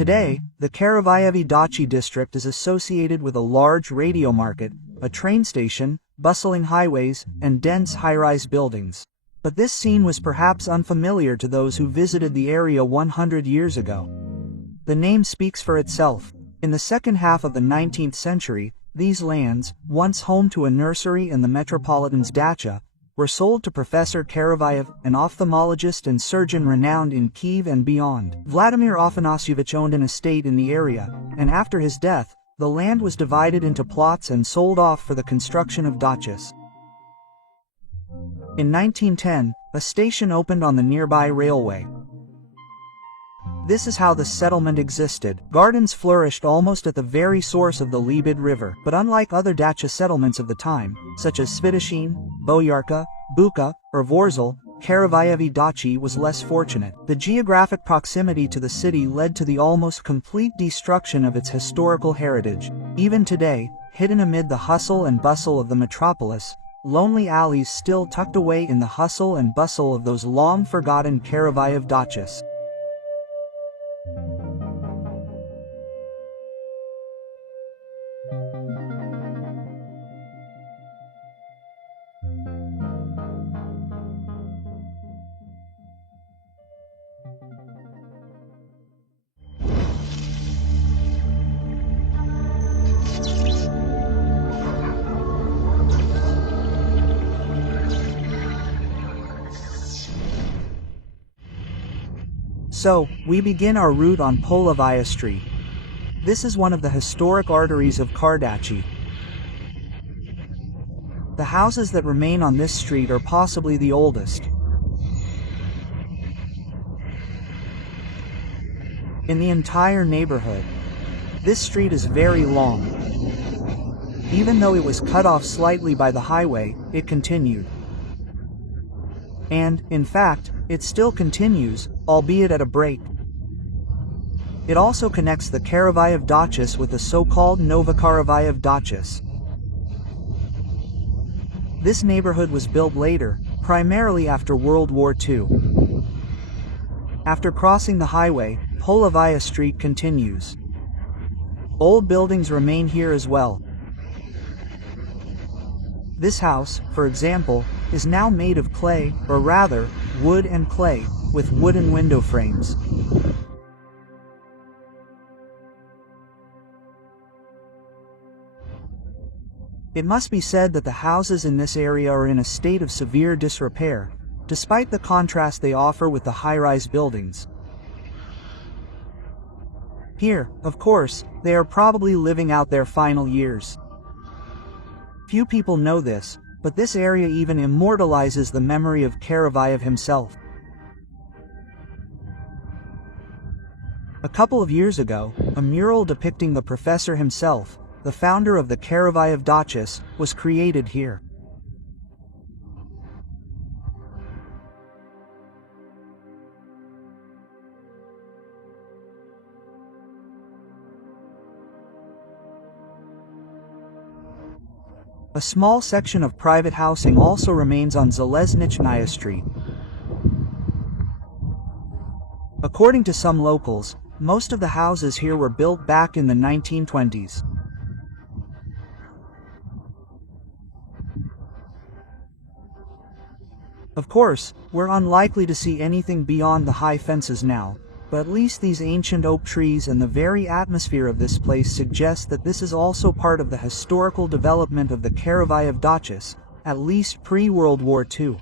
Today, the Karavayevi Dachi district is associated with a large radio market, a train station, bustling highways, and dense high-rise buildings. But this scene was perhaps unfamiliar to those who visited the area 100 years ago. The name speaks for itself. In the second half of the 19th century, these lands, once home to a nursery and the metropolitan's dacha, were sold to Professor Karavayev, an ophthalmologist and surgeon renowned in Kiev and beyond. Vladimir Afanasyevich owned an estate in the area, and after his death, the land was divided into plots and sold off for the construction of dachas. In 1910, a station opened on the nearby railway. This is how the settlement existed. Gardens flourished almost at the very source of the Lebed River, but unlike other dacha settlements of the time, such as Svitoshin, Boyarka, Buka, or Vorzel, Karavayevi Dachi was less fortunate. The geographic proximity to the city led to the almost complete destruction of its historical heritage. Even today, hidden amid the hustle and bustle of the metropolis, lonely alleys still tucked away in the hustle and bustle of those long-forgotten Karavayev dachas. So, we begin our route on Polowa Street. This is one of the historic arteries of Kardачі. The houses that remain on this street are possibly the oldest. In the entire neighborhood, this street is very long. Even though it was cut off slightly by the highway, it continued. And, in fact, it still continues, albeit at a break. It also connects the Karavayev dachas with the so-called Novokaravayev dachas. This neighborhood was built later, primarily after World War II. After crossing the highway, Polowa Street continues. Old buildings remain here as well. This house, for example, is now made of clay, or rather, wood and clay, with wooden window frames. It must be said that the houses in this area are in a state of severe disrepair, despite the contrast they offer with the high-rise buildings. Here, of course, they are probably living out their final years. Few people know this, but this area even immortalizes the memory of Karavayev himself. A couple of years ago, a mural depicting the professor himself, the founder of the Karavayev dachas, was created here. A small section of private housing also remains on Залізнична Street. According to some locals, most of the houses here were built back in the 1920s. Of course, we're unlikely to see anything beyond the high fences now, but at least these ancient oak trees and the very atmosphere of this place suggest that this is also part of the historical development of the Karavayev dachas, at least pre-World War II.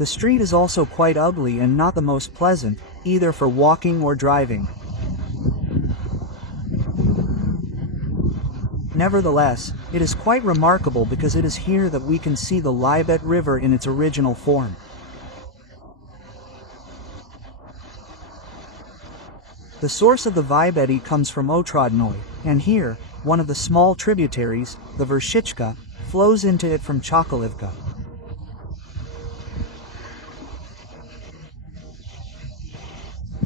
The street is also quite ugly and not the most pleasant, either for walking or driving. Nevertheless, it is quite remarkable because it is here that we can see the Lebed River in its original form. The source of the Vybedy comes from Otrodnoy, and here, one of the small tributaries, the Vershichka, flows into it from Chokolivka.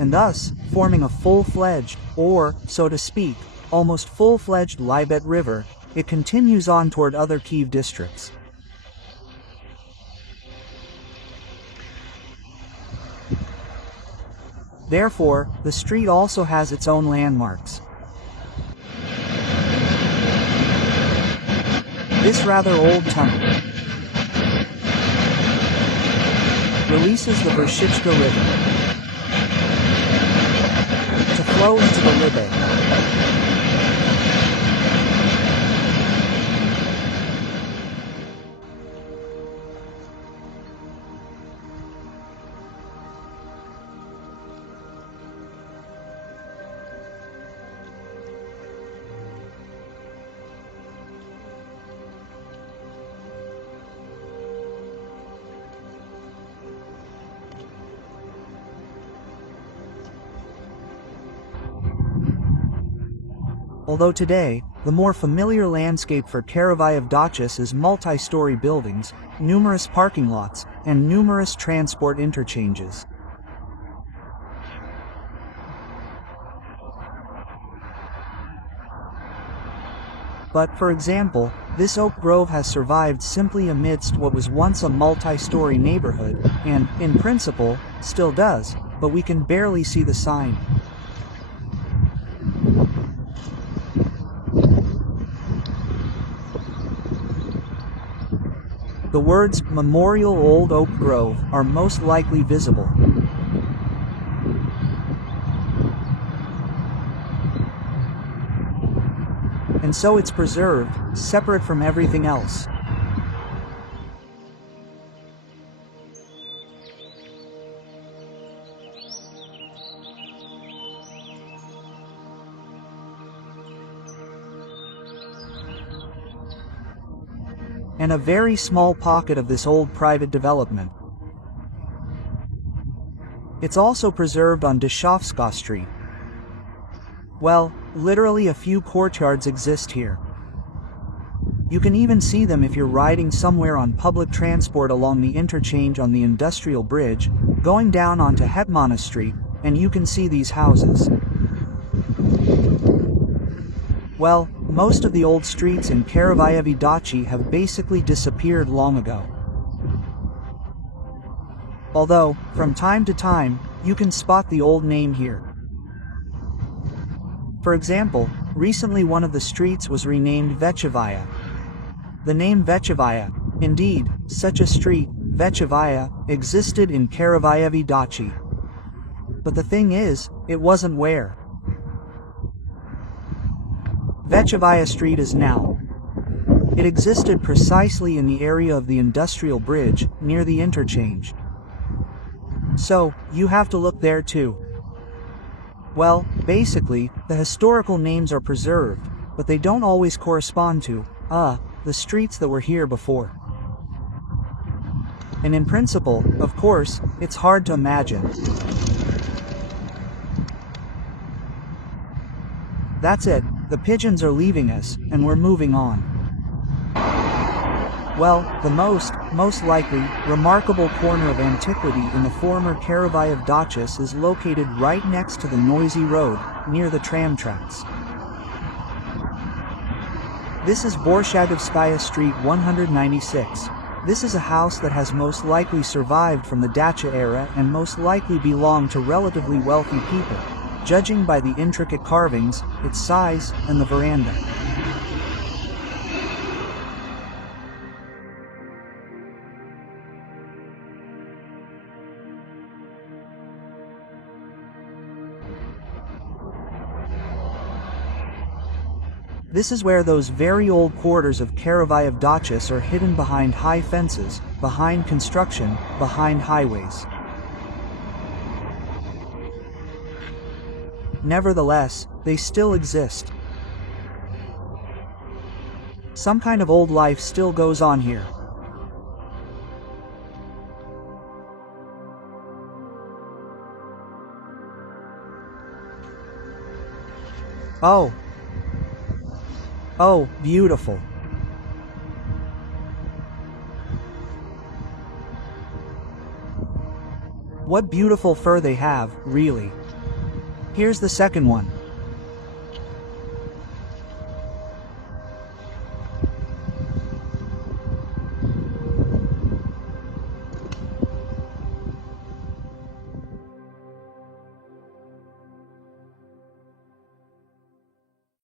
and thus, forming a full-fledged, or, so to speak, almost full-fledged Libet River, it continues on toward other Kyiv districts. Therefore, the street also has its own landmarks. This rather old tunnel releases the Vershichka River to flow into the Libe. Although today, the more familiar landscape for Karavayev dachas is multi-story buildings, numerous parking lots, and numerous transport interchanges. But, for example, this oak grove has survived simply amidst what was once a multi-story neighborhood, and, in principle, still does, but we can barely see the sign. The words Memorial Old Oak Grove are most likely visible. And so it's preserved, separate from everything else. And a very small pocket of this old private development. It's also preserved on Dyshovska Street. Well, literally a few courtyards exist here. You can even see them if you're riding somewhere on public transport along the interchange on the Industrial Bridge, going down onto Hetmana Street, and you can see these houses. Well, most of the old streets in Karavayevi dachi have basically disappeared long ago. Although, from time to time, you can spot the old name here. For example, recently one of the streets was renamed Vechevaya. The name Vechevaya, indeed, such a street, Vechevaya, existed in Karavayevi dachi. But the thing is, it wasn't where Vechevaya Street is now. It existed precisely in the area of the Industrial Bridge, near the interchange. So, you have to look there too. Well, basically, the historical names are preserved, but they don't always correspond to, the streets that were here before. And in principle, of course, it's hard to imagine. That's it, the pigeons are leaving us, and we're moving on. Well, the most likely, remarkable corner of antiquity in the former Karavayev dachas is located right next to the noisy road, near the tram tracks. This is Borshagovskaya Street 196. This is a house that has most likely survived from the dacha era and most likely belonged to relatively wealthy people, judging by the intricate carvings, its size, and the veranda. This is where those very old quarters of Karavayev dachas are hidden behind high fences, behind construction, behind highways. Nevertheless, they still exist. Some kind of old life still goes on here. Oh, beautiful. What beautiful fur they have, really. Here's the second one.